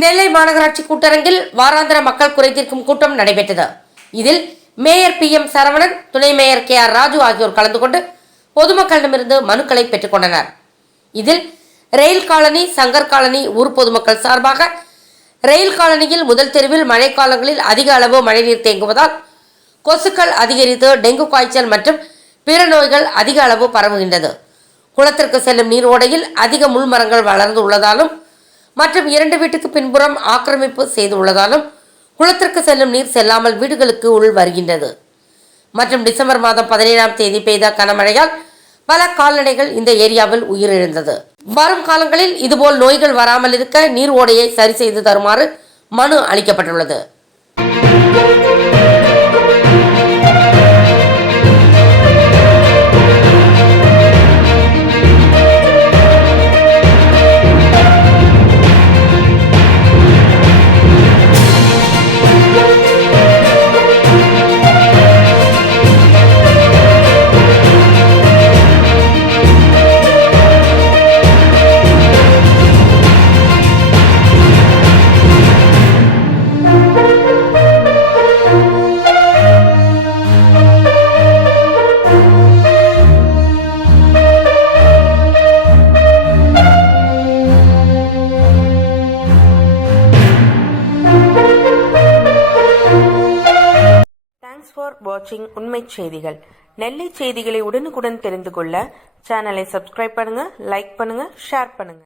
நெல்லை மாநகராட்சி கூட்டரங்கில் வாராந்திர மக்கள் குறைதீர்க்கும் கூட்டம் நடைபெற்றது. இதில் மேயர் PM சரவணன், துணை மேயர் KR ராஜு ஆகியோர் கலந்து கொண்டு பொதுமக்களிடமிருந்து மனுக்களை பெற்றுக் கொண்டனர். இதில் ரயில் காலனி, சங்கர் காலனி ஊர் பொதுமக்கள் சார்பாக ரயில் காலனியில் முதல் தெருவில் மழைக்காலங்களில் அதிக அளவு மழைநீர் தேங்குவதால் கொசுக்கள் அதிகரித்து டெங்கு காய்ச்சல் மற்றும் பிற நோய்கள் அதிக அளவு பரவுகின்றது. குளத்திற்கு செல்லும் நீர் ஓடையில் அதிக முள்மரங்கள் வளர்ந்து உள்ளதாலும் மற்றும் 2 வீட்டுக்கு பின்புறம் ஆக்கிரமிப்பு செய்துள்ளதாலும் குளத்திற்கு செல்லும் நீர் செல்லாமல் வீடுகளுக்கு உள் வருகின்றது. மற்றும் டிசம்பர் மாதம் 17ஆம் தேதி பெய்த கனமழையால் பல கால்நடைகள் இந்த ஏரியாவில் உயிரிழந்தது. வரும் காலங்களில் இதுபோல் நோய்கள் வராமல் இருக்க நீர் ஓடையை சரி செய்து தருமாறு மனு அளிக்கப்பட்டுள்ளது. Thanks for watching உண்மை செய்திகள். நெல்லை செய்திகளை உடனுக்குடன் தெரிந்து கொள்ள சேனலை சப்ஸ்கிரைப் பண்ணுங்க, லைக் பண்ணுங்க, ஷேர் பண்ணுங்க.